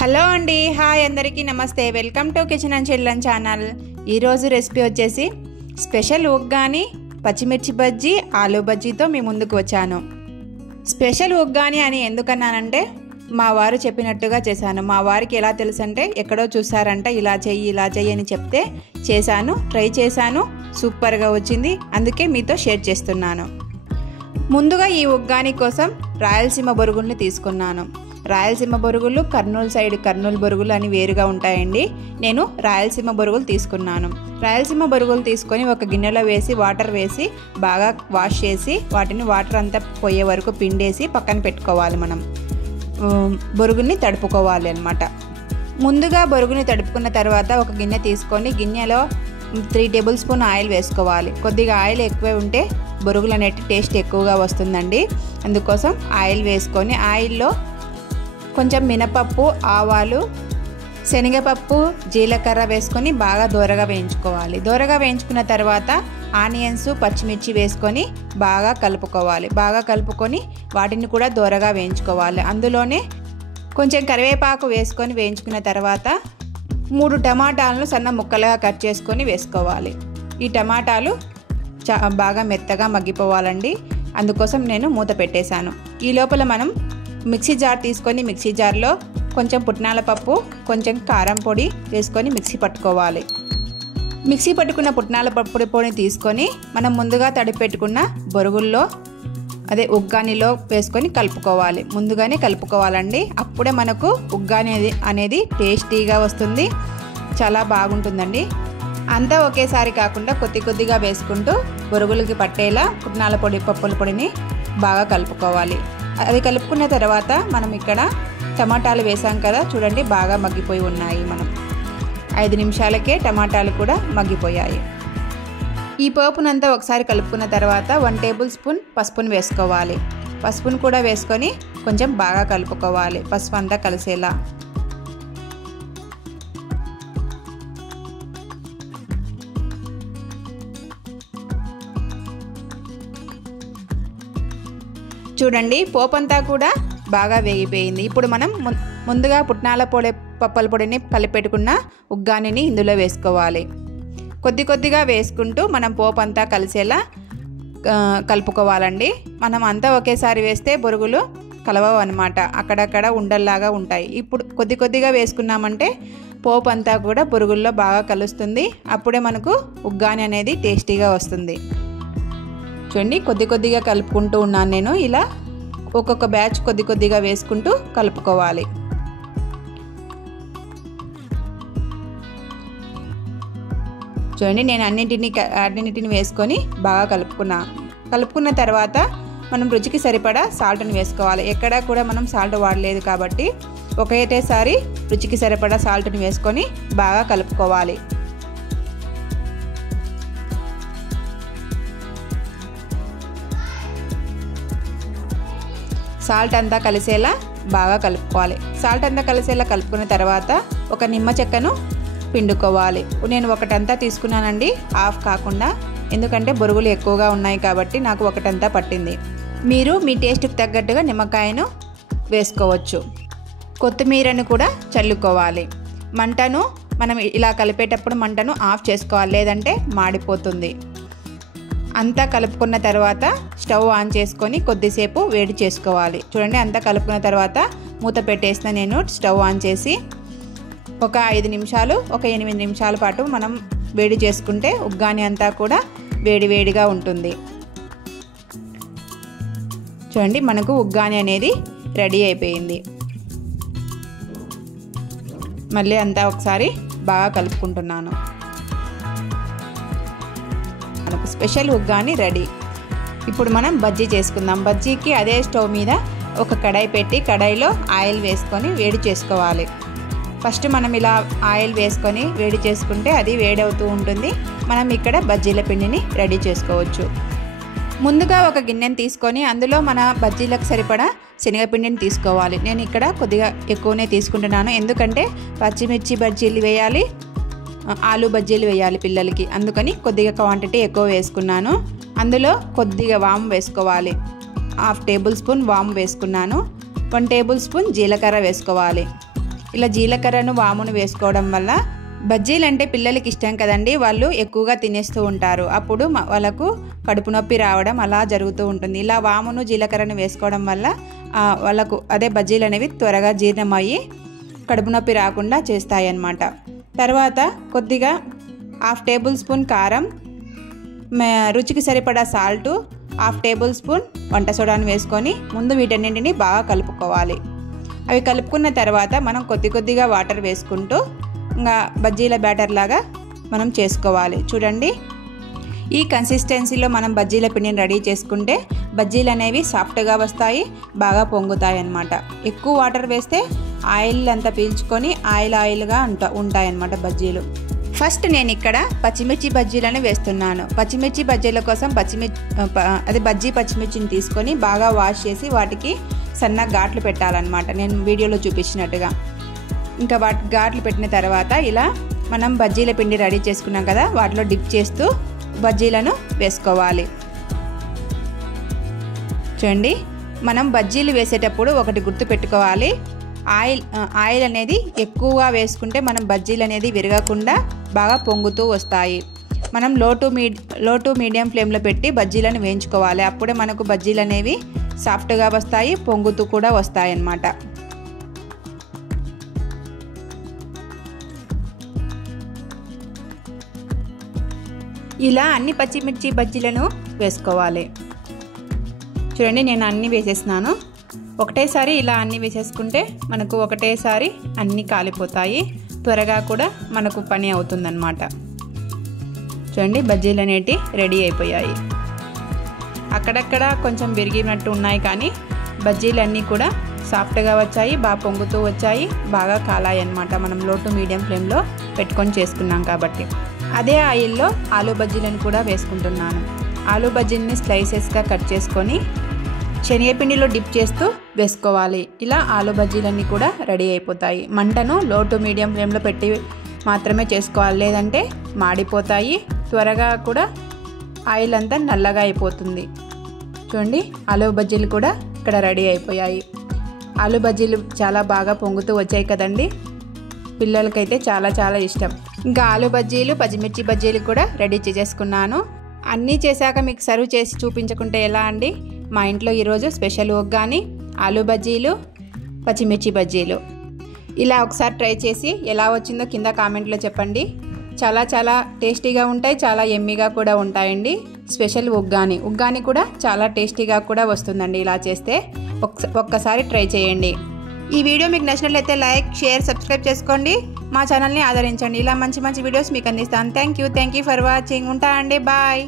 Hello అండి, hi అందరికీ నమస్తే. Welcome to kitchen and children channel. ఈరోజు రెసిపీ వచ్చేసి స్పెషల్ ఉగ్గాని పచ్చిమిర్చి బజ్జీ ఆలూ బజ్జీతో మీ ముందుకు వచ్చాను. స్పెషల్ ఉగ్గాని అని ఎందుకన్నానంటే మా వారు చెప్పినట్టుగా చేశాను. మా వారికి ఎలా తెలుసు అంటే ఎక్కడో చూసారంట, ఇలా చెయ్యి అని చెప్తే చేశాను, ట్రై చేశాను, సూపర్గా వచ్చింది. అందుకే మీతో షేర్ చేస్తున్నాను. ముందుగా ఈ ఉగ్గాని కోసం రాయలసీమ బొరుగుల్ని తీసుకున్నాను. రాయలసీమ బొరుగులు కర్నూలు సైడ్ కర్నూలు బొరుగులు అని వేరుగా ఉంటాయండి. నేను రాయలసీమ బొరుగులు తీసుకున్నాను. రాయలసీమ బొరుగులు తీసుకొని ఒక గిన్నెలో వేసి వాటర్ వేసి బాగా వాష్ చేసి వాటిని వాటర్ అంతా పోయే వరకు పిండేసి పక్కన పెట్టుకోవాలి. మనం బొరుగుని తడుపుకోవాలి అన్నమాట. ముందుగా బొరుగుని తడుపుకున్న తర్వాత ఒక గిన్నె తీసుకొని గిన్నెలో 3 టేబుల్ స్పూన్ ఆయిల్ వేసుకోవాలి. కొద్దిగా ఆయిల్ ఎక్కువ ఉంటే బొరుగులు అనేటి టేస్ట్ ఎక్కువగా వస్తుందండి. అందుకోసం ఆయిల్ వేసుకొని ఆయిల్లో కొంచెం మినపప్పు, ఆవాలు, శనగపప్పు, జీలకర్ర వేసుకొని బాగా దోరగా వేయించుకోవాలి. దోరగా వేయించుకున్న తర్వాత ఆనియన్స్, పచ్చిమిర్చి వేసుకొని బాగా కలుపుకోవాలి. బాగా కలుపుకొని వాటిని కూడా దోరగా వేయించుకోవాలి. అందులోనే కొంచెం కరివేపాకు వేసుకొని వేయించుకున్న తర్వాత 3 టమాటాలను సన్న ముక్కలుగా కట్ చేసుకొని వేసుకోవాలి. ఈ టమాటాలు బాగా మెత్తగా మగ్గిపోవాలండి. అందుకోసం నేను మూత పెట్టేశాను. ఈ లోపల మనం మిక్సీ జార్ తీసుకొని మిక్సీ జార్లో కొంచెం పుట్నాల పప్పు, కొంచెం కారం పొడి వేసుకొని మిక్సీ పట్టుకోవాలి. మిక్సీ పట్టుకున్న పుట్నాల పొడిని తీసుకొని మనం ముందుగా తడిపెట్టుకున్న బొరుగుల్లో ఉగ్గానిలో వేసుకొని కలుపుకోవాలి. ముందుగానే కలుపుకోవాలండి. అప్పుడే మనకు ఉగ్గాని అనేది టేస్టీగా వస్తుంది, చాలా బాగుంటుందండి. అంతా ఒకేసారి కాకుండా కొద్దిగా వేసుకుంటూ బొరుగులకి పట్టేలా పుట్నాల పొడి, పప్పుల పొడిని బాగా కలుపుకోవాలి. అది కలుపుకున్న తర్వాత మనం ఇక్కడ టమాటాలు వేసాం కదా, చూడండి బాగా మగ్గిపోయి ఉన్నాయి. మనం 5 నిమిషాలకే టమాటాలు కూడా మగ్గిపోయాయి. ఈ పోపునంతా ఒకసారి కలుపుకున్న తర్వాత 1 టేబుల్ స్పూన్ పసుపును వేసుకోవాలి. పసుపును కూడా వేసుకొని కొంచెం బాగా కలుపుకోవాలి, పసుపు అంతా కలిసేలా. చూడండి పోపంతా కూడా బాగా వేగిపోయింది. ఇప్పుడు మనం ముందుగా పుట్నాల పొడి, పప్పుల పొడిని కలిపెట్టుకున్న ఉగ్గానిని ఇందులో వేసుకోవాలి. కొద్దిగా వేసుకుంటూ మనం పోపంతా కలిసేలా కలుపుకోవాలండి. మనం అంతా ఒకేసారి వేస్తే బొరుగులు కలవవు అన్నమాట, అక్కడక్కడ ఉండల్లాగా ఉంటాయి. ఇప్పుడు కొద్దిగా వేసుకున్నామంటే పోపు అంతా కూడా బొరుగుల్లో బాగా కలుస్తుంది. అప్పుడే మనకు ఉగ్గాని అనేది టేస్టీగా వస్తుంది. చూడండి కొద్దిగా కలుపుకుంటూ ఉన్నాను నేను. ఇలా ఒక్కొక్క బ్యాచ్ కొద్దిగా వేసుకుంటూ కలుపుకోవాలి. చూడండి నేను అన్నింటిని వేసుకొని బాగా కలుపుకున్న తర్వాత మనం రుచికి సరిపడా సాల్ట్ని వేసుకోవాలి. ఎక్కడా కూడా మనం సాల్ట్ వాడలేదు కాబట్టి ఒకటేసారి రుచికి సరిపడా సాల్ట్ని వేసుకొని బాగా కలుపుకోవాలి. సాల్ట్ అంతా కలిసేలా బాగా కలుపుకోవాలి. సాల్ట్ అంతా కలిసేలా కలుపుకున్న తర్వాత ఒక నిమ్మ చెక్కను పిండుకోవాలి. నేను ఒకటంతా తీసుకున్నానండి, హాఫ్ కాకుండా, ఎందుకంటే బొరుగులు ఎక్కువగా ఉన్నాయి కాబట్టి నాకు ఒకటంతా పట్టింది. మీరు మీ టేస్ట్కి తగ్గట్టుగా నిమ్మకాయను వేసుకోవచ్చు. కొత్తిమీరను కూడా చల్లుకోవాలి. మంటను మనం ఇలా కలిపేటప్పుడు మంటను ఆఫ్ చేసుకోవాలి, లేదంటే మాడిపోతుంది. అంతా కలుపుకున్న తర్వాత స్టవ్ ఆన్ చేసుకొని కొద్దిసేపు వేడి చేసుకోవాలి. చూడండి అంతా కలుపుకున్న తర్వాత మూత పెట్టేసిన నేను స్టవ్ ఆన్ చేసి ఒక 5 నిమిషాలు, ఒక 8 నిమిషాల పాటు మనం వేడి చేసుకుంటే ఉగ్గాని అంతా కూడా వేడిగా ఉంటుంది. చూడండి మనకు ఉగ్గాని అనేది రెడీ అయిపోయింది. మళ్ళీ అంతా ఒకసారి బాగా కలుపుకుంటున్నాను. మనకు స్పెషల్ ఉగ్గాని రెడీ. ఇప్పుడు మనం బజ్జీ చేసుకుందాం. బజ్జీకి అదే స్టవ్ మీద ఒక కడాయి పెట్టి కడాయిలో ఆయిల్ వేసుకొని వేడి చేసుకోవాలి. ఫస్ట్ మనం ఇలా ఆయిల్ వేసుకొని వేడి చేసుకుంటే అది వేడవుతూ ఉంటుంది. మనం ఇక్కడ బజ్జీల పిండిని రెడీ చేసుకోవచ్చు. ముందుగా ఒక గిన్నెని తీసుకొని అందులో మన బజ్జీలకు సరిపడా శనగపిండిని తీసుకోవాలి. నేను ఇక్కడ కొద్దిగా ఎక్కువనే తీసుకుంటున్నాను, ఎందుకంటే పచ్చిమిర్చి బజ్జీలు వేయాలి, ఆలూ బజ్జీలు వేయాలి పిల్లలకి, అందుకని కొద్దిగా క్వాంటిటీ ఎక్కువ వేసుకున్నాను. అందులో కొద్దిగా వాము వేసుకోవాలి. 1/2 టేబుల్ స్పూన్ వాము వేసుకున్నాను. 1 టేబుల్ స్పూన్ జీలకర్ర వేసుకోవాలి. ఇలా జీలకర్రను వామును వేసుకోవడం వల్ల బజ్జీలు అంటే పిల్లలకి ఇష్టం కదండి, వాళ్ళు ఎక్కువగా తినేస్తూ ఉంటారు. అప్పుడు వాళ్ళకు కడుపు నొప్పి రావడం అలా జరుగుతూ ఉంటుంది. ఇలా వామును జీలకర్రను వేసుకోవడం వల్ల వాళ్ళకు అదే బజ్జీలు అనేవి త్వరగా జీర్ణమయ్యి కడుపు నొప్పి రాకుండా చేస్తాయి అన్నమాట. తర్వాత కొద్దిగా 1/2 టేబుల్ స్పూన్ కారం, రుచికి సరిపడా సాల్టు, 1/2 టేబుల్ స్పూన్ వంట సోడాను వేసుకొని ముందు వీటన్నింటిని బాగా కలుపుకోవాలి. అవి కలుపుకున్న తర్వాత మనం కొద్దిగా వాటర్ వేసుకుంటూ ఇంకా బజ్జీల బ్యాటర్ లాగా మనం చేసుకోవాలి. చూడండి, ఈ కన్సిస్టెన్సీలో మనం బజ్జీల పిండిని రెడీ చేసుకుంటే బజ్జీలు అనేవి సాఫ్ట్గా వస్తాయి, బాగా పొంగుతాయి అన్నమాట. ఎక్కువ వాటర్ వేస్తే ఆయిల్ అంతా పీల్చుకొని ఆయిల్గా ఉంటాయన్నమాట బజ్జీలు. ఫస్ట్ నేను ఇక్కడ పచ్చిమిర్చి బజ్జీలను వేస్తున్నాను. పచ్చిమిర్చి బజ్జీల కోసం బజ్జీ పచ్చిమిర్చిని తీసుకొని బాగా వాష్ చేసి వాటికి సన్నగా ఘాట్లు పెట్టాలన్నమాట, నేను వీడియోలో చూపించినట్టుగా. ఇంకా వాటి ఘాట్లు పెట్టిన తర్వాత ఇలా మనం బజ్జీల పిండి రెడీ చేసుకున్నాం కదా, వాటిలో డిప్ చేస్తూ బజ్జీలను వేసుకోవాలి. చూడండి, మనం బజ్జీలు వేసేటప్పుడు ఒకటి గుర్తు పెట్టుకోవాలి, ఆయిల్ అనేది ఎక్కువగా వేసుకుంటే మనం బజ్జీలు అనేది విరగకుండా బాగా పొంగుతూ వస్తాయి. మనం లో టు మీడియం ఫ్లేమ్లో పెట్టి బజ్జీలను వేయించుకోవాలి. అప్పుడే మనకు బజ్జీలు అనేవి సాఫ్ట్గా వస్తాయి, పొంగుతూ కూడా వస్తాయి అన్నమాట. ఇలా అన్ని పచ్చిమిర్చి బజ్జీలను వేసుకోవాలి. చూడండి, నేను అన్నీ వేసేసినాను. ఒకటేసారి ఇలా అన్నీ వేసేసుకుంటే మనకు ఒకటేసారి అన్నీ కాలిపోతాయి, త్వరగా కూడా మనకు పని అవుతుందన్నమాట. చూడండి, బజ్జీలు అనేటివి రెడీ అయిపోయాయి. అక్కడక్కడ కొంచెం విరిగినట్టు ఉన్నాయి, కానీ బజ్జీలన్నీ కూడా సాఫ్ట్గా వచ్చాయి, బాగా పొంగుతూ వచ్చాయి, బాగా కాలాయి అన్నమాట. మనం లో టు మీడియం ఫ్లేమ్లో పెట్టుకొని చేసుకున్నాం కాబట్టి. అదే ఆయిల్లో ఆలూ బజ్జీలను కూడా వేసుకుంటున్నాను. ఆలూ బజ్జీని స్లైసెస్గా కట్ చేసుకొని శనగపిండిలో డిప్ చేస్తూ వేసుకోవాలి. ఇలా ఆలూ బజ్జీలన్నీ కూడా రెడీ అయిపోతాయి. మంటను లో టు మీడియం ఫ్లేమ్లో పెట్టి మాత్రమే చేసుకోవాలి, లేదంటే మాడిపోతాయి, త్వరగా కూడా ఆయిల్ అంతా నల్లగా అయిపోతుంది. చూడండి, ఆలూ బజ్జీలు కూడా ఇక్కడ రెడీ అయిపోయాయి. ఆలూ బజ్జీలు చాలా బాగా పొంగుతూ వచ్చాయి కదండి, పిల్లలకైతే చాలా ఇష్టం. ఇంకా ఆలూ బజ్జీలు, పచ్చిమిర్చి బజ్జీలు కూడా రెడీ చేసేసుకున్నాను. అన్నీ చేశాక మీకు సర్వ్ చేసి చూపించకుంటే ఎలా అండి. మా ఇంట్లో ఈరోజు స్పెషల్ ఉగ్గాని, ఆలూ బజ్జీలు, పచ్చిమిర్చి బజ్జీలు. ఇలా ఒకసారి ట్రై చేసి ఎలా వచ్చిందో కింద కామెంట్లో చెప్పండి. చాలా టేస్టీగా ఉంటాయి, చాలా ఎమ్మీగా కూడా ఉంటాయండి. స్పెషల్ ఉగ్గాని కూడా చాలా టేస్టీగా కూడా వస్తుందండి ఇలా చేస్తే. ఒక్కసారి ట్రై చేయండి. ఈ వీడియో మీకు నచ్చినట్లయితే లైక్, షేర్, సబ్స్క్రైబ్ చేసుకోండి. మా ఛానల్ని ఆదరించండి. ఇలా మంచి వీడియోస్ మీకు అందిస్తాను. Thank you for watching. ఉంటా అండి, బాయ్.